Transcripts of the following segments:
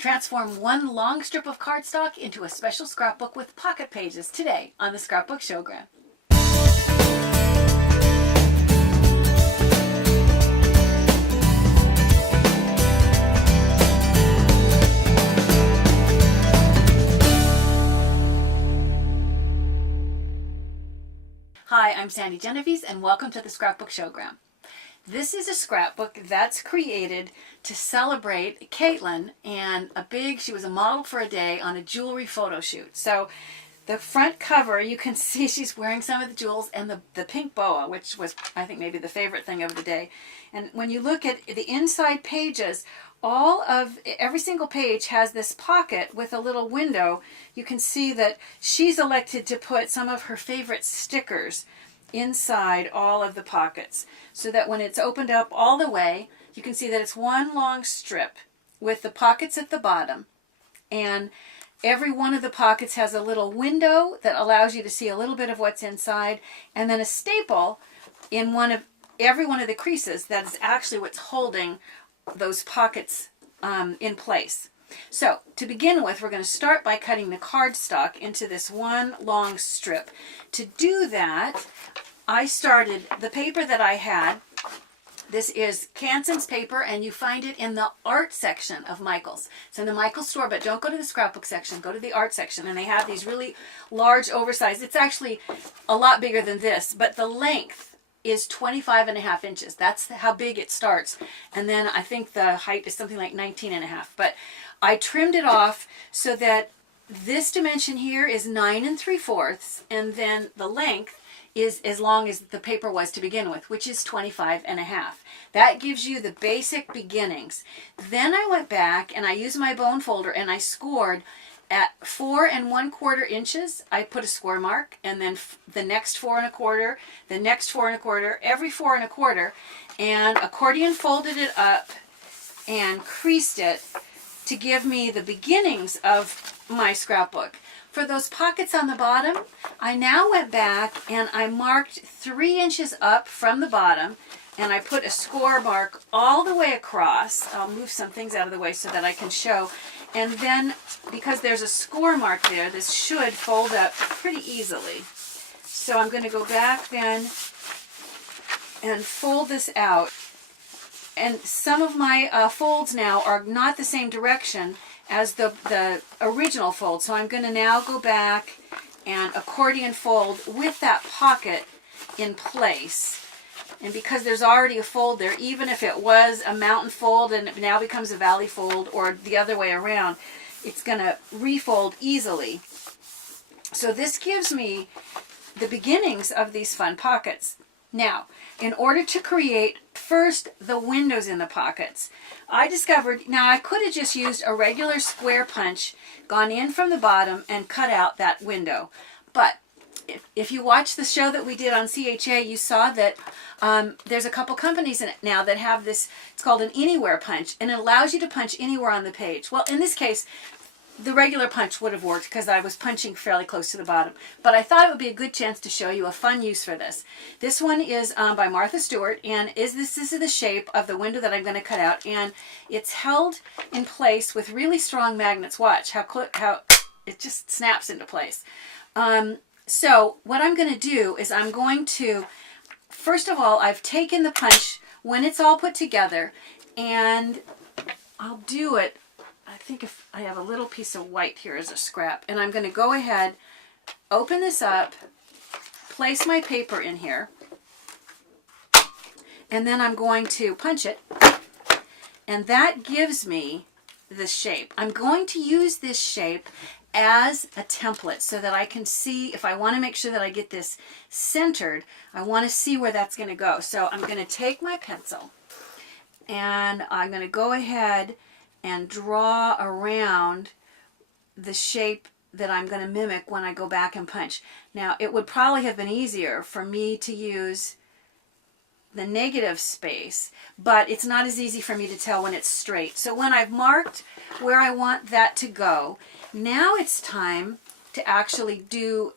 Transform one long strip of cardstock into a special scrapbook with pocket pages today on the Scrapbook Showgram. Hi, I'm Sandi Genovese and welcome to the Scrapbook Showgram. This is a scrapbook that's created to celebrate Caitlin and she was a model for a day on a jewelry photo shoot. So the front cover, you can see she's wearing some of the jewels and the pink boa, which was, I think, maybe the favorite thing of the day. And when you look at the inside pages, every single page has this pocket with a little window. You can see that she's elected to put some of her favorite stickers inside all of the pockets, so that when it's opened up all the way, you can see that it's one long strip with the pockets at the bottom, and every one of the pockets has a little window that allows you to see a little bit of what's inside, and then a staple in every one of the creases that is actually what's holding those pockets in place. So to begin with, we're going to start by cutting the cardstock into this one long strip. To do that, I started the paper that I had. This is Canson's paper, and you find it in the art section of Michael's. It's in the Michael's store, but don't go to the scrapbook section. Go to the art section, and they have these really large, oversized. It's actually a lot bigger than this, but the length is 25.5 inches. That's how big it starts. And then I think the height is something like 19.5. But I trimmed it off so that this dimension here is 9 3/4, and then the length is as long as the paper was to begin with, which is 25.5. That gives you the basic beginnings. Then I went back and I used my bone folder and I scored at 4 1/4 inches. I put a score mark, and then the next 4 1/4, the next 4 1/4, every 4 1/4, and accordion folded it up and creased it to give me the beginnings of my scrapbook. For those pockets on the bottom, I now went back and I marked 3 inches up from the bottom, and I put a score mark all the way across. I'll move some things out of the way so that I can show. And then, because there's a score mark there, this should fold up pretty easily. So I'm going to go back then and fold this out. And some of my folds now are not the same direction as the original fold. So I'm going to now go back and accordion fold with that pocket in place. And because there's already a fold there, even if it was a mountain fold and it now becomes a valley fold, or the other way around, it's going to refold easily. So this gives me the beginnings of these fun pockets. Now, in order to create first the windows in the pockets, I discovered, now I could have just used a regular square punch, gone in from the bottom and cut out that window. But if you watch the show that we did on CHA, you saw that there's a couple companies in it now that have this, it's called an anywhere punch, and it allows you to punch anywhere on the page. Well, in this case, the regular punch would have worked because I was punching fairly close to the bottom. But I thought it would be a good chance to show you a fun use for this. This one is by Martha Stewart, and this is the shape of the window that I'm going to cut out. And it's held in place with really strong magnets. Watch how it just snaps into place. So what I'm going to do is I'm going to, first of all, I've taken the punch when it's all put together, and I'll do it. I think if I have a little piece of white here as a scrap, and I'm going to go ahead, open this up, place my paper in here, and then I'm going to punch it, and that gives me the shape. I'm going to use this shape as a template so that I can see, if I want to make sure that I get this centered, I want to see where that's going to go. So I'm going to take my pencil, and I'm going to go ahead and draw around the shape that I'm going to mimic when I go back and punch. Now, it would probably have been easier for me to use the negative space, but it's not as easy for me to tell when it's straight. So when I've marked where I want that to go, now it's time to actually do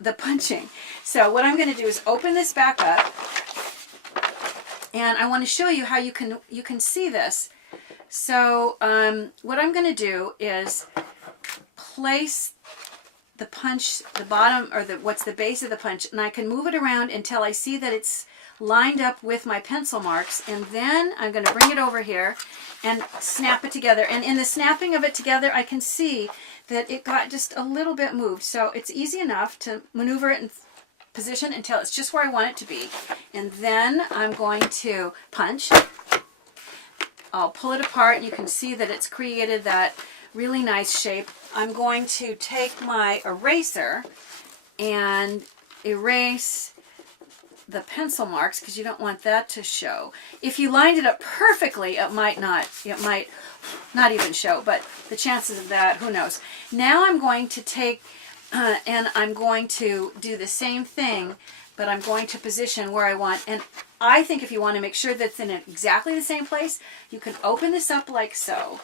the punching. So what I'm going to do is open this back up, and I want to show you how you can see this. So what I'm going to do is place the punch, the bottom, or what's the base of the punch, and I can move it around until I see that it's lined up with my pencil marks, and then I'm going to bring it over here and snap it together. And in the snapping of it together, I can see that it got just a little bit moved. So it's easy enough to maneuver it in position until it's just where I want it to be. And then I'm going to punch. I'll pull it apart, and you can see that it's created that really nice shape. I'm going to take my eraser and erase the pencil marks because you don't want that to show. If you lined it up perfectly, it might not even show, but the chances of that, who knows. Now I'm going to take and I'm going to do the same thing, but I'm going to position where I want. And I think if you want to make sure that's in exactly the same place, you can open this up like so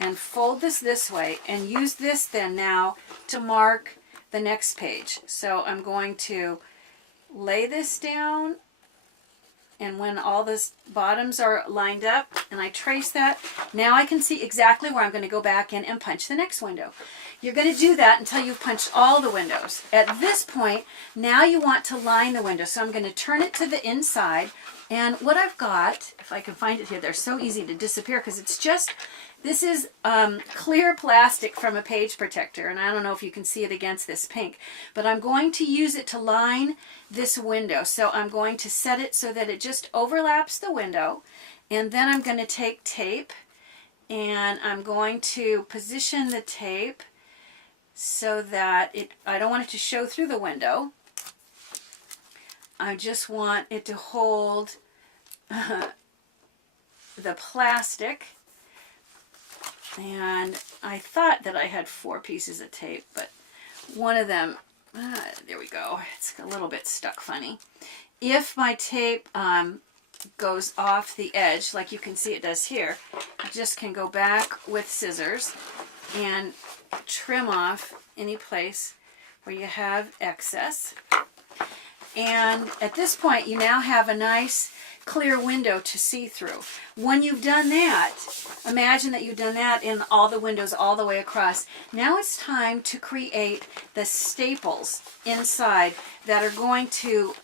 and fold this way and use this then now to mark the next page. So I'm going to lay this down, and when all the bottoms are lined up and I trace that, now I can see exactly where I'm going to go back in and punch the next window. You're going to do that until you've punched all the windows. At this point, now you want to line the window. So I'm going to turn it to the inside, and what I've got, if I can find it here, they're so easy to disappear because it's just, this is clear plastic from a page protector, and I don't know if you can see it against this pink, but I'm going to use it to line this window. So I'm going to set it so that it just overlaps the window, and then I'm going to take tape, and I'm going to position the tape so that I don't want it to show through the window. I just want it to hold the plastic. And I thought that I had 4 pieces of tape, but one of them, there we go, it's a little bit stuck funny. If my tape goes off the edge, like you can see it does here, you just can go back with scissors and trim off any place where you have excess. And at this point, you now have a nice clear window to see through. When you've done that, imagine that you've done that in all the windows all the way across. Now it's time to create the staples inside that are going to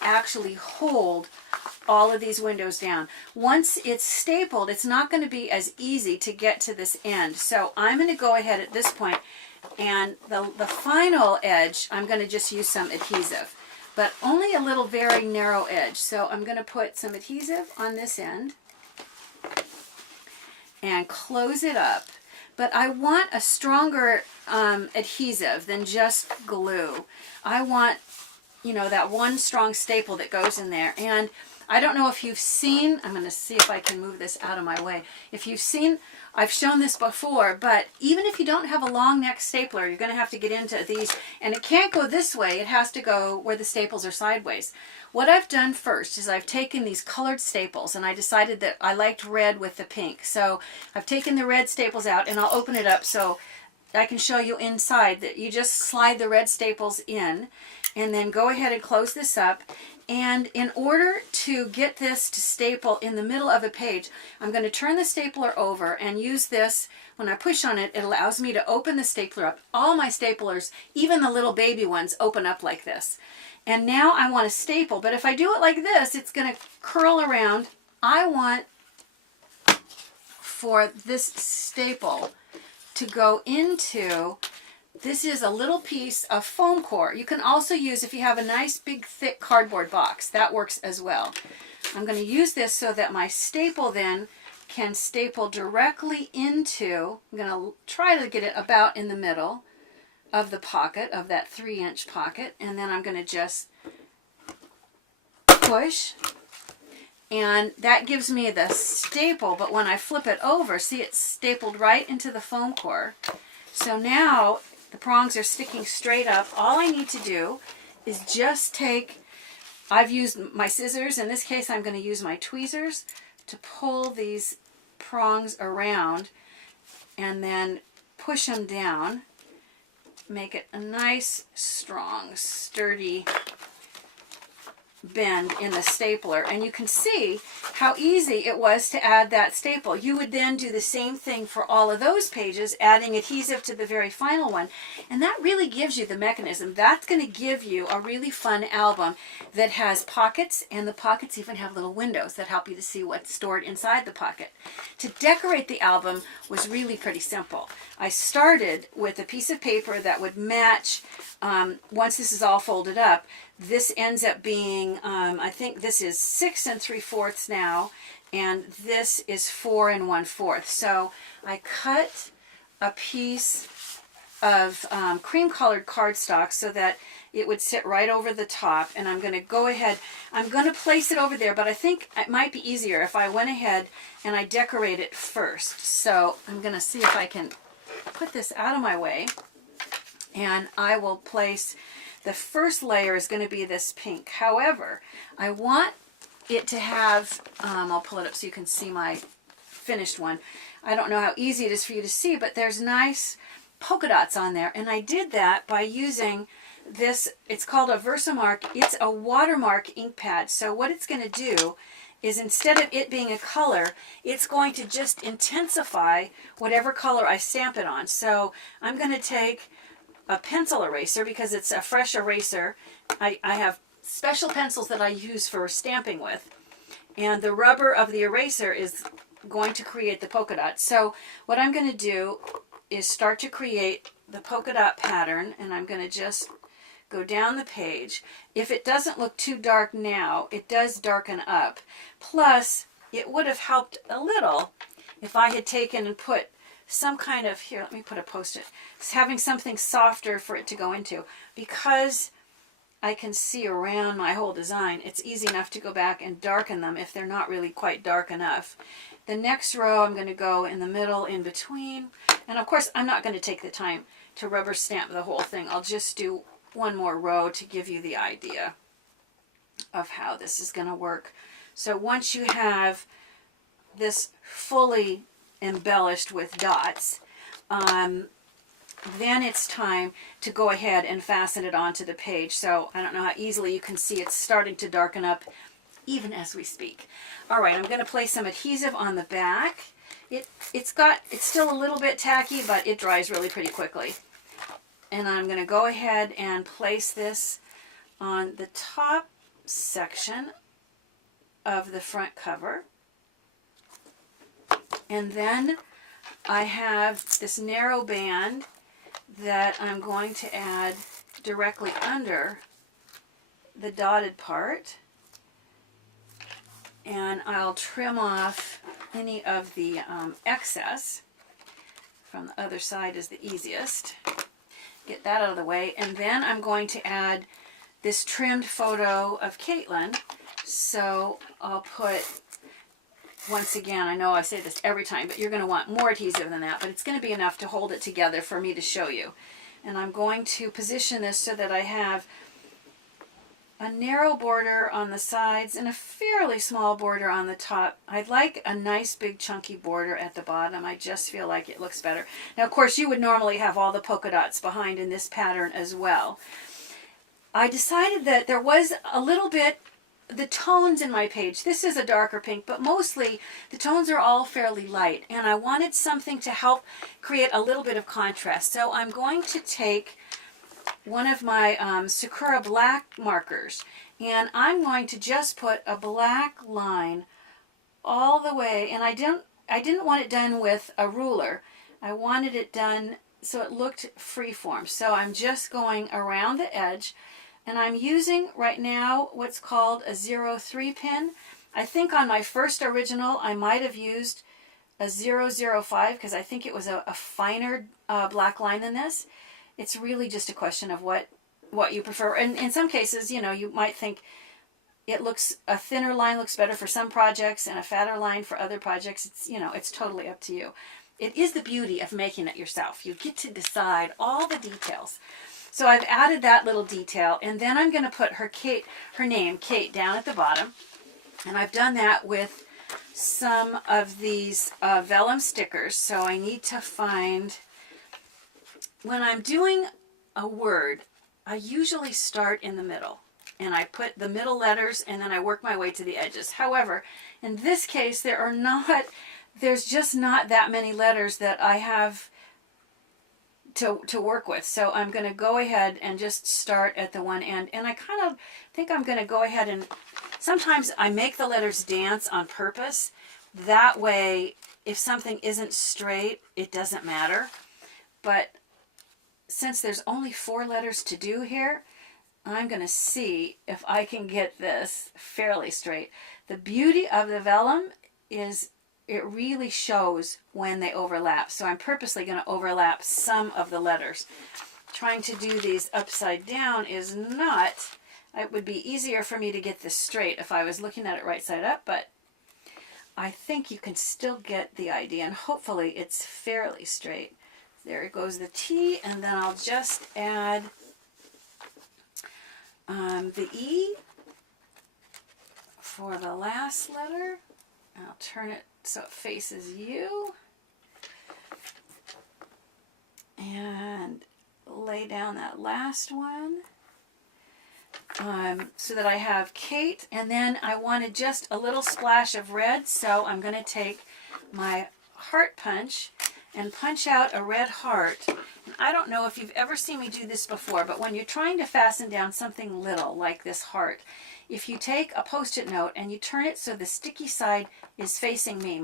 actually hold all of these windows down. Once it's stapled, it's not going to be as easy to get to this end. So I'm going to go ahead at this point, and the final edge, I'm going to just use some adhesive, but only a little very narrow edge. So I'm going to put some adhesive on this end and close it up. But I want a stronger adhesive than just glue. I want, that one strong staple that goes in there. And I don't know if you've seen, I'm going to see if I can move this out of my way. If you've seen, I've shown this before, but even if you don't have a long neck stapler, you're going to have to get into these, and it can't go this way, it has to go where the staples are sideways. What I've done first is I've taken these colored staples, and I decided that I liked red with the pink. So I've taken the red staples out, and I'll open it up so I can show you inside that you just slide the red staples in, and then go ahead and close this up. And in order to get this to staple in the middle of a page, I'm going to turn the stapler over and use this. When I push on it, it allows me to open the stapler up. All my staplers, even the little baby ones, open up like this. And now I want to staple, but if I do it like this, it's going to curl around. I want for this staple to go into, this is a little piece of foam core. You can also use, if you have a nice big thick cardboard box, that works as well. I'm going to use this so that my staple then can staple directly into, I'm going to try to get it about in the middle of the pocket, of that 3-inch pocket, and then I'm going to just push, and that gives me the staple, but when I flip it over, see, it's stapled right into the foam core. So now the prongs are sticking straight up. All I need to do is just take, I've used my scissors, in this case I'm going to use my tweezers to pull these prongs around and then push them down, make it a nice, strong, sturdy bend in the stapler, and you can see how easy it was to add that staple. You would then do the same thing for all of those pages, adding adhesive to the very final one, and that really gives you the mechanism. That's going to give you a really fun album that has pockets, and the pockets even have little windows that help you to see what's stored inside the pocket. To decorate the album was really pretty simple. I started with a piece of paper that would match, once this is all folded up. This ends up being, I think this is 6 3/4 now, and this is 4 1/4. So I cut a piece of cream colored cardstock so that it would sit right over the top, and I'm going to go ahead, I'm going to place it over there, but I think it might be easier if I went ahead and I decorate it first. So I'm going to see if I can put this out of my way, and I will place, the first layer is going to be this pink. However, I want it to have, I'll pull it up so you can see my finished one. I don't know how easy it is for you to see, but there's nice polka dots on there, and I did that by using this, it's called a Versamark. It's a watermark ink pad. So what it's going to do is, instead of it being a color, it's going to just intensify whatever color I stamp it on. So I'm going to take a pencil eraser, because it's a fresh eraser. I have special pencils that I use for stamping with, and the rubber of the eraser is going to create the polka dots. So what I'm going to do is start to create the polka dot pattern, and I'm going to just go down the page. If it doesn't look too dark now, it does darken up. Plus, it would have helped a little if I had taken and put some kind of, here, let me put a post-it, having something softer for it to go into. Because I can see around my whole design, it's easy enough to go back and darken them if they're not really quite dark enough. The next row, I'm going to go in the middle, in between. And of course, I'm not going to take the time to rubber stamp the whole thing. I'll just do one more row to give you the idea of how this is going to work. So once you have this fully embellished with dots, then it's time to go ahead and fasten it onto the page. So I don't know how easily you can see it's starting to darken up even as we speak. All right, I'm going to place some adhesive on the back. It's still a little bit tacky, but it dries really pretty quickly. And I'm going to go ahead and place this on the top section of the front cover. And then I have this narrow band that I'm going to add directly under the dotted part. And I'll trim off any of the excess. From the other side is the easiest. Get that out of the way, and then I'm going to add this trimmed photo of Caitlin. So I'll put, once again, I know I say this every time, but you're going to want more adhesive than that, but it's going to be enough to hold it together for me to show you. And I'm going to position this so that I have a narrow border on the sides and a fairly small border on the top. I'd like a nice big chunky border at the bottom. I just feel like it looks better. Now, of course, you would normally have all the polka dots behind in this pattern as well. I decided that there was a little bit, the tones in my page, this is a darker pink, but mostly the tones are all fairly light, and I wanted something to help create a little bit of contrast. So I'm going to take one of my Sakura black markers, and I'm going to just put a black line all the way, and I didn't want it done with a ruler. I wanted it done so it looked freeform. So I'm just going around the edge, and I'm using right now what's called a 03 pin. I think on my first original I might have used a 005 because I think it was a finer black line than this. It's really just a question of what you prefer. And in some cases, you know, you might think a thinner line looks better for some projects and a fatter line for other projects. It's, you know, it's totally up to you. It is the beauty of making it yourself. You get to decide all the details. So I've added that little detail, and then I'm going to put her name, Kate, down at the bottom. And I've done that with some of these vellum stickers. So I need to find, when I'm doing a word, I usually start in the middle. and I put the middle letters and then I work my way to the edges. However, in this case, there's just not that many letters that I have to work with. So I'm going to go ahead and just start at the one end. And I kind of think I'm going to go ahead and sometimes I make the letters dance on purpose. That way, if something isn't straight, it doesn't matter. But since there's only 4 letters to do here, I'm going to see if I can get this fairly straight. The beauty of the vellum is it really shows when they overlap. So I'm purposely going to overlap some of the letters. Trying to do these upside down is not, it would be easier for me to get this straight if I was looking at it right side up, but I think you can still get the idea, and hopefully it's fairly straight. There goes the T, and then I'll just add the E for the last letter. I'll turn it so it faces you. And lay down that last one. So that I have Kate, and then I wanted just a little splash of red, so I'm going to take my heart punch and punch out a red heart. And I don't know if you've ever seen me do this before, but when you're trying to fasten down something little like this heart, if you take a Post-it note and you turn it so the sticky side is facing me,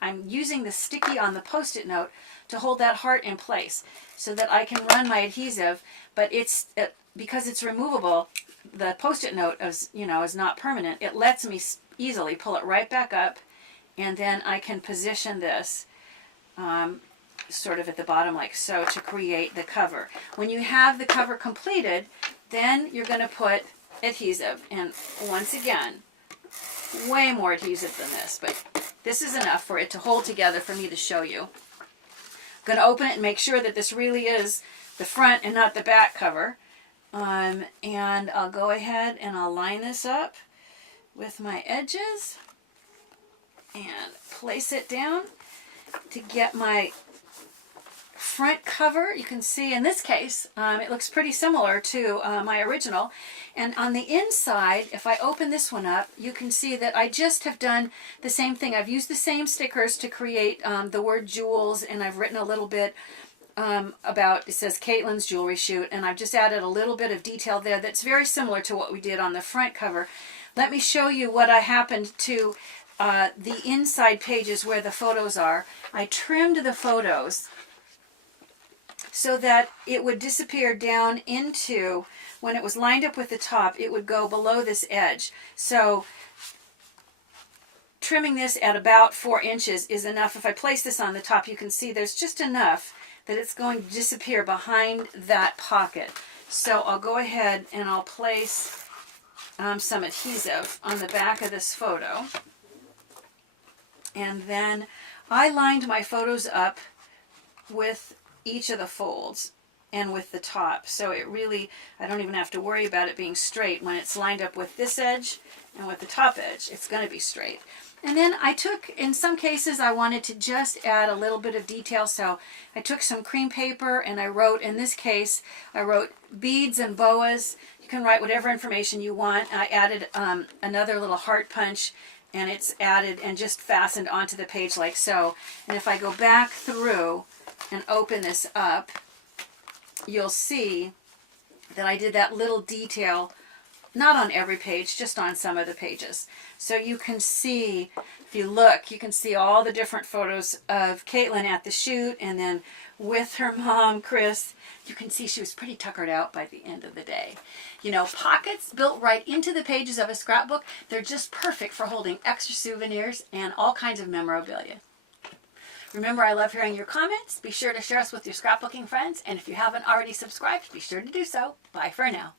I'm using the sticky on the Post-it note to hold that heart in place so that I can run my adhesive, but because it's removable, the Post-it note is not permanent. It lets me easily pull it right back up, and then I can position this sort of at the bottom like so to create the cover. When you have the cover completed, then you're going to put adhesive, and once again, way more adhesive than this, but this is enough for it to hold together for me to show you. I'm going to open it and make sure that this really is the front and not the back cover. And I'll go ahead and I'll line this up with my edges and place it down to get my front cover. You can see in this case, it looks pretty similar to my original. And on the inside, if I open this one up, you can see that I just have done the same thing. I've used the same stickers to create the word jewels, and I've written a little bit about, it says Caitlin's Jewelry Shoot, and I've just added a little bit of detail there that's very similar to what we did on the front cover. Let me show you what happened to the inside pages where the photos are. I trimmed the photos so that it would disappear down into, when it was lined up with the top, it would go below this edge. So trimming this at about 4 inches is enough. If I place this on the top, you can see there's just enough that it's going to disappear behind that pocket. So I'll go ahead and I'll place some adhesive on the back of this photo. And then I lined my photos up with each of the folds and with the top. So it really, I don't even have to worry about it being straight. When it's lined up with this edge and with the top edge, it's going to be straight. And then I took, in some cases, I wanted to just add a little bit of detail. So I took some cream paper and I wrote, in this case, I wrote beads and boas. You can write whatever information you want. I added another little heart punch, and it's added and just fastened onto the page like so. And if I go back through and open this up, you'll see that I did that little detail, not on every page, just on some of the pages. So you can see, if you look, you can see all the different photos of Caitlin at the shoot, and then with her mom, Chris. You can see she was pretty tuckered out by the end of the day. You know, pockets built right into the pages of a scrapbook, they're just perfect for holding extra souvenirs and all kinds of memorabilia. Remember, I love hearing your comments. Be sure to share us with your scrapbooking friends, and if you haven't already subscribed, be sure to do so. Bye for now.